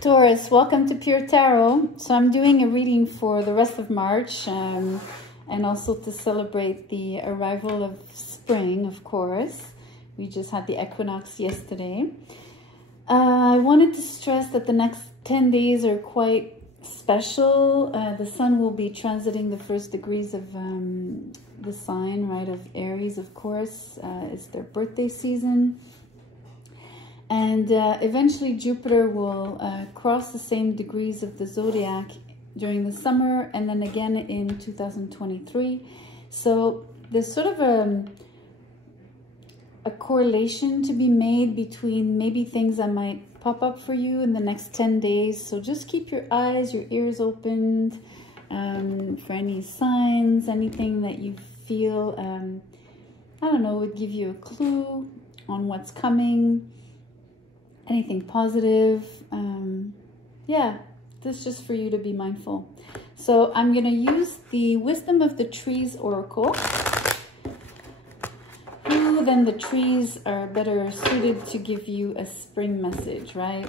Taurus, welcome to Pure Tarot. So I'm doing a reading for the rest of March and also to celebrate the arrival of spring, of course. We just had the equinox yesterday. I wanted to stress that the next 10 days are quite special. The sun will be transiting the first degrees of the sign, right, of Aries, of course. It's their birthday season. And eventually Jupiter will cross the same degrees of the zodiac during the summer and then again in 2023. So there's sort of a correlation to be made between maybe things that might pop up for you in the next 10 days. So just keep your eyes, your ears opened for any signs, anything that you feel, I don't know, would give you a clue on what's coming. Anything positive. Yeah, this is just for you to be mindful. So I'm going to use the Wisdom of the Trees Oracle. Who then the trees are better suited to give you a spring message, right?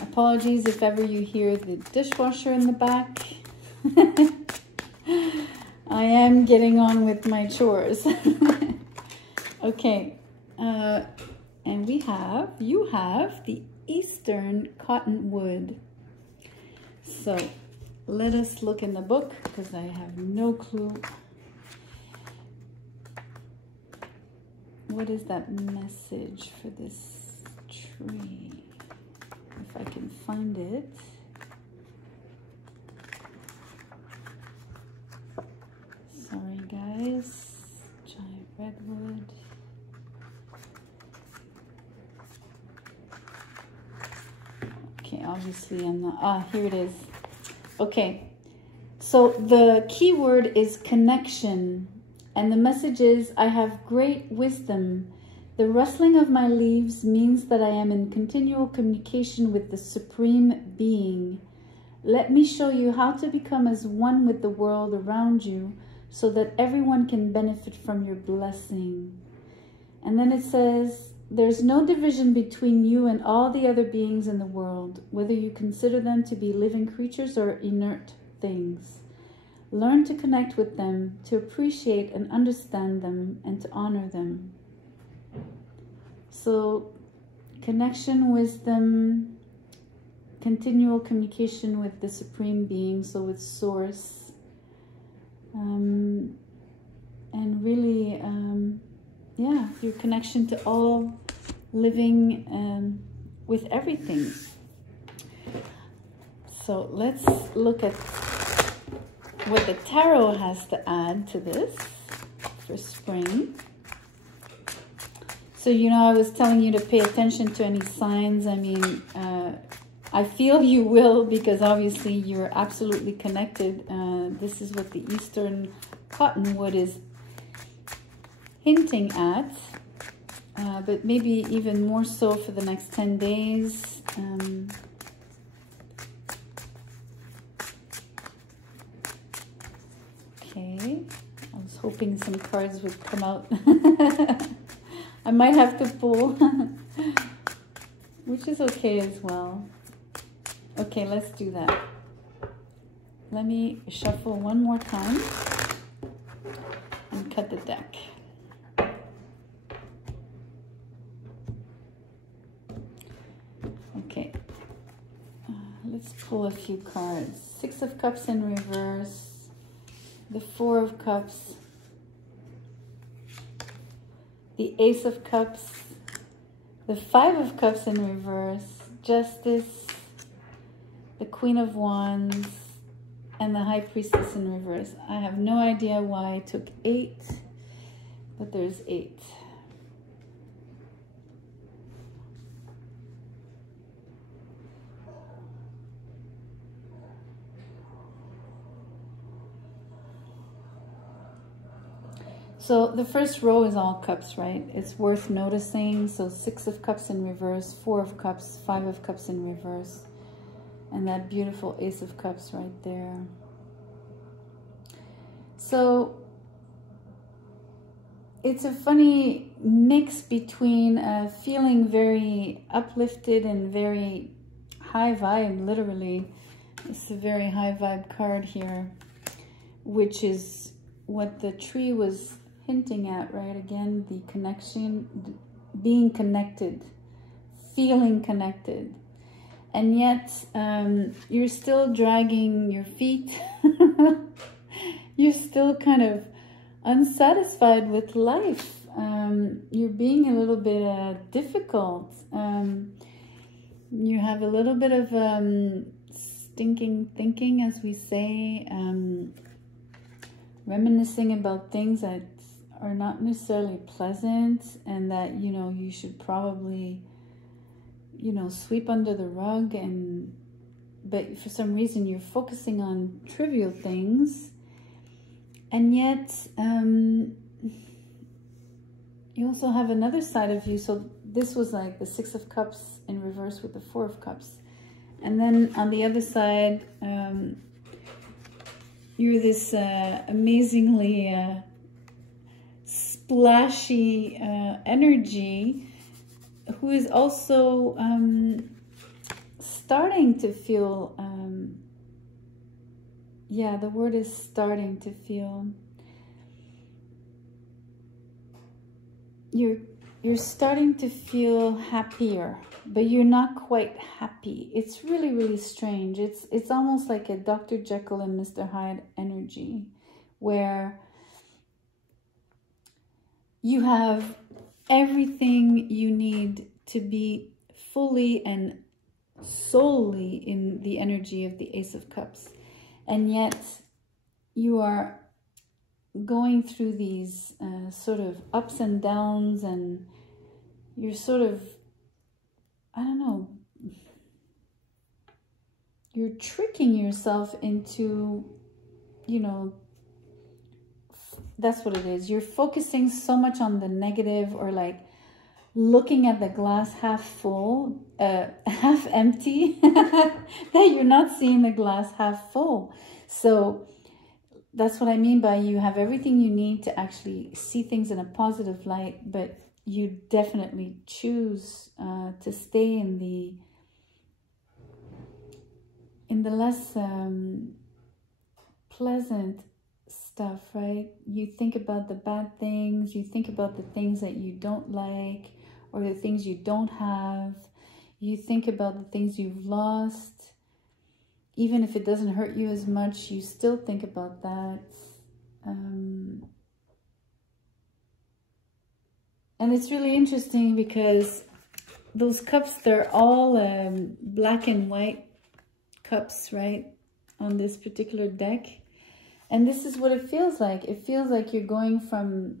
Apologies if ever you hear the dishwasher in the back. I am getting on with my chores. Okay. And you have the Eastern Cottonwood. So let us look in the book because I have no clue. What is that message for this tree? If I can find it. Sorry guys. Giant redwood. Okay, obviously I'm not, here it is. Okay, so the key word is connection. And the message is, I have great wisdom. The rustling of my leaves means that I am in continual communication with the Supreme Being. Let me show you how to become as one with the world around you so that everyone can benefit from your blessing. And then it says, there's no division between you and all the other beings in the world, whether you consider them to be living creatures or inert things. Learn to connect with them, to appreciate and understand them, and to honor them. So, connection, wisdom, continual communication with the Supreme Being, so with Source. And really, yeah, your connection to all living with everything. So let's look at what the tarot has to add to this for spring. So, you know, I was telling you to pay attention to any signs. I mean, I feel you will, because obviously you're absolutely connected. This is what the Eastern Cottonwood is hinting at, but maybe even more so for the next 10 days. Okay, I was hoping some cards would come out. I might have to pull, which is okay as well. Okay, let's do that. Let me shuffle one more time and cut the deck. Okay, let's pull a few cards. Six of Cups in reverse. The Four of Cups, the Ace of Cups, the Five of Cups in reverse, Justice, the Queen of Wands, and the High Priestess in reverse. I have no idea why I took 8, but there's 8. So the first row is all cups, right? It's worth noticing. So 6 of Cups in reverse, 4 of Cups, 5 of Cups in reverse, and that beautiful Ace of Cups right there. So it's a funny mix between feeling very uplifted and very high vibe, literally. It's a very high vibe card here, which is what the tree was hinting at, right? Again, the connection, being connected, feeling connected. And yet, you're still dragging your feet. You're still kind of unsatisfied with life. You're being a little bit difficult. You have a little bit of stinking thinking, as we say, reminiscing about things that are not necessarily pleasant, and that, you know, you should probably, you know, sweep under the rug. And but for some reason you're focusing on trivial things. And yet, you also have another side of you. So this was like the Six of Cups in reverse with the Four of Cups. And then on the other side, you're this amazingly splashy energy who is also starting to feel... yeah, the word is starting to feel. You're starting to feel happier, but you're not quite happy. It's really, really strange. It's almost like a Dr. Jekyll and Mr. Hyde energy, where you have everything you need to be fully and solely in the energy of the Ace of Cups. And yet you are going through these sort of ups and downs, and you're sort of, I don't know, you're tricking yourself into, you know, that's what it is. You're focusing so much on the negative, or like looking at the glass half full, half empty, that you're not seeing the glass half full. So that's what I mean by you have everything you need to actually see things in a positive light, but you definitely choose to stay in the less pleasant stuff, right? You think about the bad things, you think about the things that you don't like, or the things you don't have. You think about the things you've lost. Even if it doesn't hurt you as much, you still think about that. And it's really interesting because those cups, they're all black and white cups, right? On this particular deck. And this is what it feels like. It feels like you're going from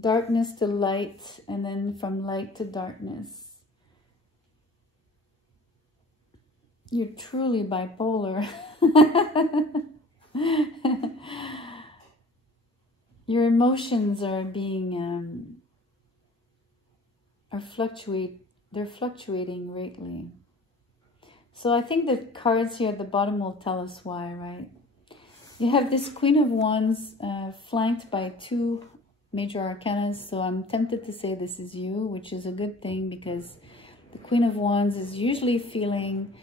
darkness to light, and then from light to darkness. You're truly bipolar. Your emotions are being, they're fluctuating greatly. So I think the cards here at the bottom will tell us why, right? You have this Queen of Wands flanked by two major arcanas. So I'm tempted to say this is you, which is a good thing, because the Queen of Wands is usually feeling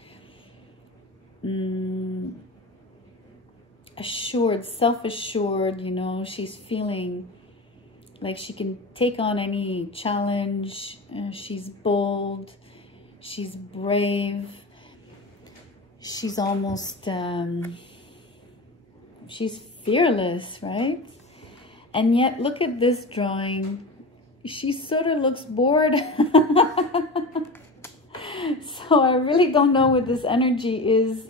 assured, self-assured, you know. She's feeling like she can take on any challenge. She's bold, she's brave, she's almost she's fearless, right? And yet look at this drawing, she sort of looks bored. So I really don't know what this energy is.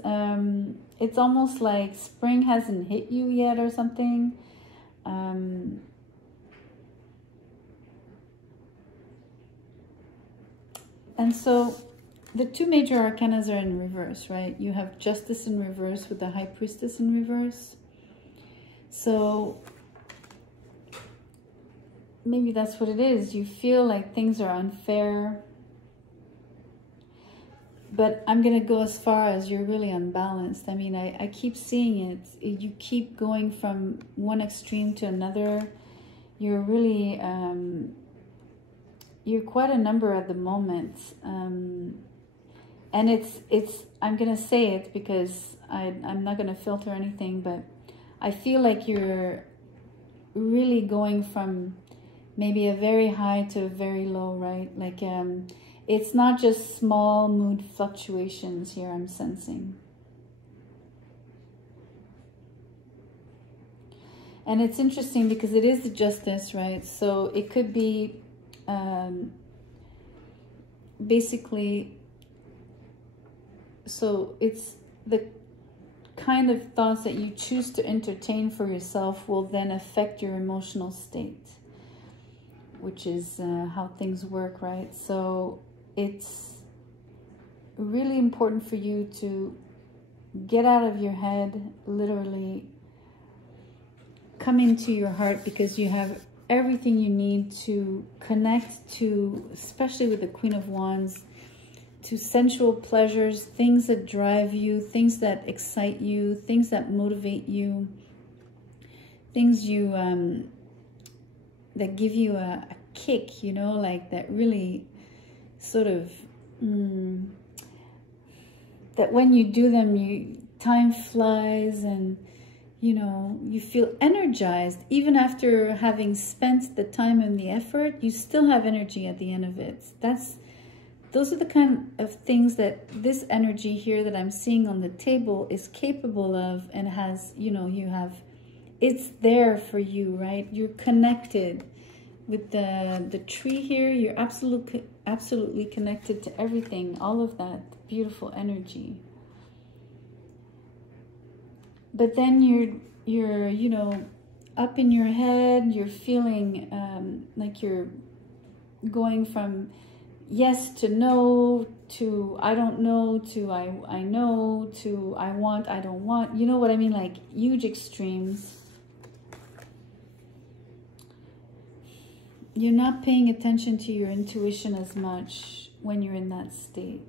It's almost like spring hasn't hit you yet or something. And so the two major arcanas are in reverse, right? You have Justice in reverse with the High Priestess in reverse. So maybe that's what it is. You feel like things are unfair. But I'm going to go as far as you're really unbalanced. I mean, I keep seeing it. You keep going from one extreme to another. you're really, you're quite a number at the moment. And it's, I'm going to say it because I'm not going to filter anything, but I feel like you're really going from maybe a very high to a very low, right? Like, it's not just small mood fluctuations here I'm sensing. And it's interesting because it is the justice, right? So it could be basically, so it's the kind of thoughts that you choose to entertain for yourself will then affect your emotional state, which is how things work, right? So it's really important for you to get out of your head, literally come into your heart, because you have everything you need to connect to, especially with the Queen of Wands, to sensual pleasures, things that drive you, things that excite you, things that motivate you, things you that give you a kick, you know, like that really sort of that when you do them, time flies, and you know, you feel energized. Even after having spent the time and the effort, you still have energy at the end of it. Those are the kind of things that this energy here that I'm seeing on the table is capable of, and has, you know, it's there for you, right? You're connected with the tree here. You're absolutely connected to everything, all of that beautiful energy. But then you're you know, up in your head, you're feeling like you're going from yes to no, to I don't know, to I know, to I want, I don't want. You know what I mean? Like huge extremes. You're not paying attention to your intuition as much when you're in that state.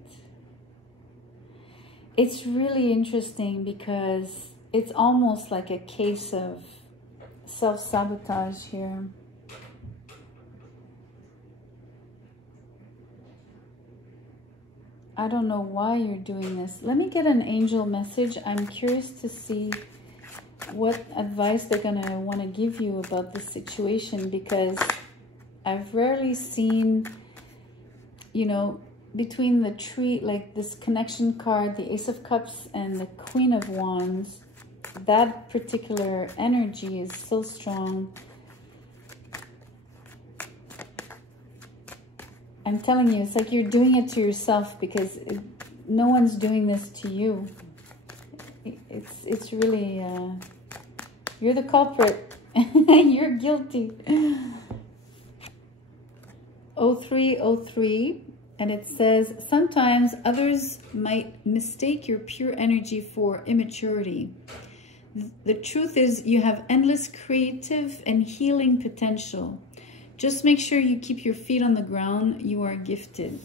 It's really interesting because it's almost like a case of self-sabotage here. I don't know why you're doing this. Let me get an angel message. I'm curious to see what advice they're going to want to give you about this situation, because I've rarely seen, you know, between the tree, like this connection card, the Ace of Cups, and the Queen of Wands, that particular energy is so strong. I'm telling you, it's like you're doing it to yourself, because no one's doing this to you. It's really, you're the culprit. You're guilty. 0303, and it says, sometimes others might mistake your pure energy for immaturity. The truth is, you have endless creative and healing potential. Just make sure you keep your feet on the ground. You are gifted.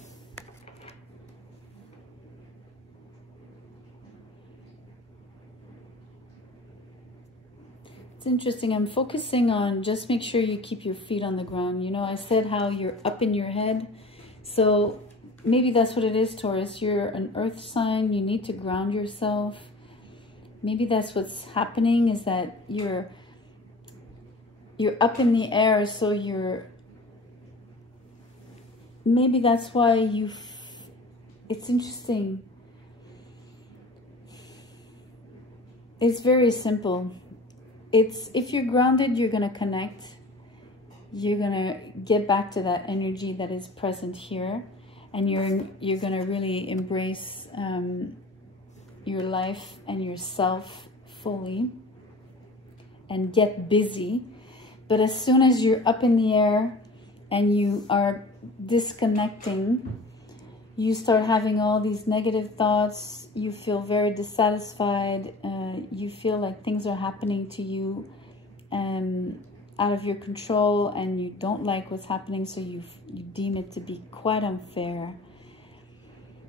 It's interesting. I'm focusing on just make sure you keep your feet on the ground. You know, I said how you're up in your head. So maybe that's what it is, Taurus. You're an earth sign. You need to ground yourself. Maybe that's what's happening, is that you're up in the air, so maybe that's why it's interesting. It's very simple. If you're grounded, you're going to connect. You're going to get back to that energy that is present here, and you're going to really embrace your life and yourself fully and get busy. But as soon as you're up in the air and you are disconnecting, you start having all these negative thoughts. You feel very dissatisfied. You feel like things are happening to you out of your control, and you don't like what's happening, so you deem it to be quite unfair.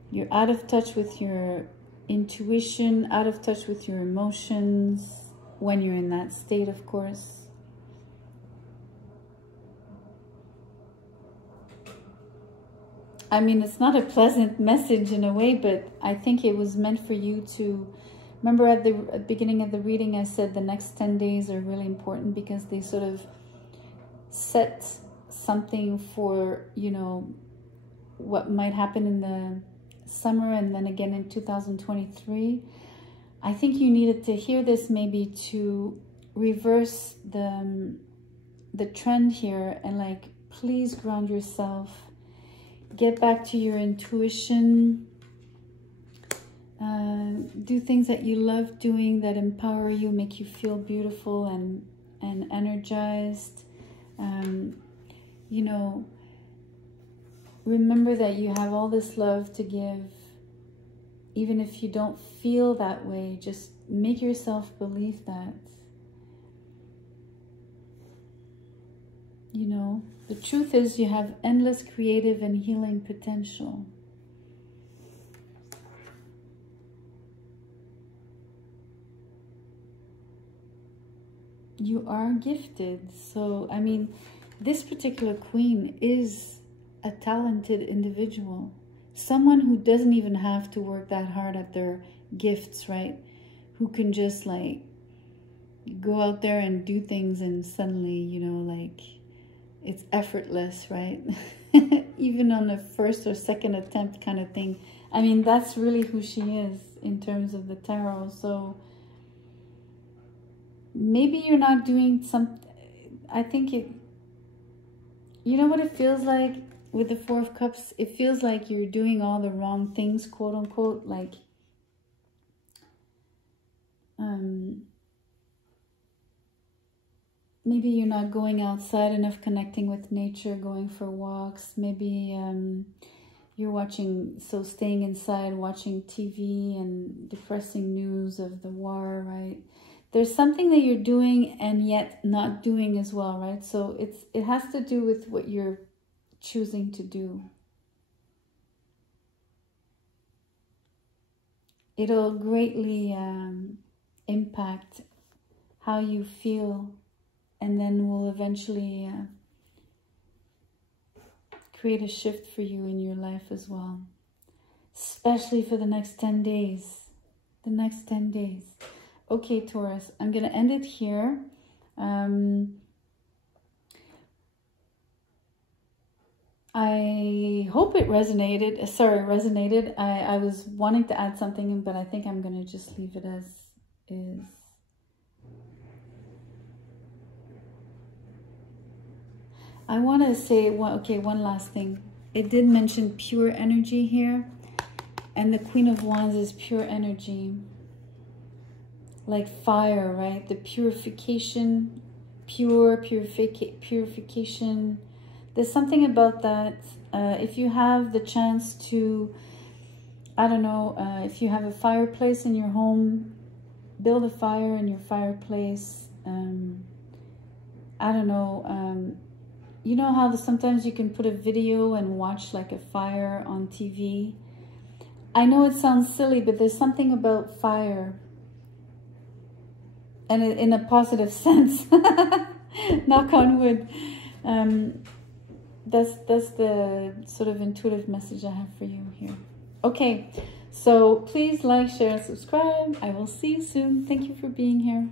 You're out of touch with your intuition, out of touch with your emotions when you're in that state, of course. I mean, it's not a pleasant message in a way, but I think it was meant for you to remember. At the beginning of the reading, I said the next 10 days are really important because they sort of set something for, you know, what might happen in the summer and then again in 2023. I think you needed to hear this maybe to reverse the trend here and like, please ground yourself. Get back to your intuition. Do things that you love doing, that empower you, make you feel beautiful and energized. You know, remember that you have all this love to give. Even if you don't feel that way, just make yourself believe that. You know, the truth is you have endless creative and healing potential. You are gifted. So, I mean, this particular queen is a talented individual. Someone who doesn't even have to work that hard at their gifts, right? Who can just like go out there and do things and suddenly, you know, like it's effortless, right? Even on the first or second attempt kind of thing. I mean, that's really who she is in terms of the tarot. So maybe you're not doing something. I think it, you know what it feels like with the Four of Cups? It feels like you're doing all the wrong things, quote unquote, like maybe you're not going outside enough, connecting with nature, going for walks. Maybe you're watching, so staying inside, watching TV and depressing news of the war, right? There's something that you're doing and yet not doing as well, right? So it has to do with what you're choosing to do. It'll greatly impact how you feel, and then will eventually create a shift for you in your life as well. Especially for the next 10 days. The next 10 days. Okay, Taurus, I'm going to end it here. I hope it resonated. Sorry, resonated. I was wanting to add something in, but I think I'm going to just leave it as is. I want to say, one last thing. It did mention pure energy here. And the Queen of Wands is pure energy. Like fire, right? The purification, purification. There's something about that. If you have the chance to, I don't know, if you have a fireplace in your home, build a fire in your fireplace. I don't know. You know how sometimes you can put a video and watch like a fire on TV? I know it sounds silly, but there's something about fire. And in a positive sense. Knock on wood. That's the sort of intuitive message I have for you here. Okay, so please like, share, and subscribe. I will see you soon. Thank you for being here.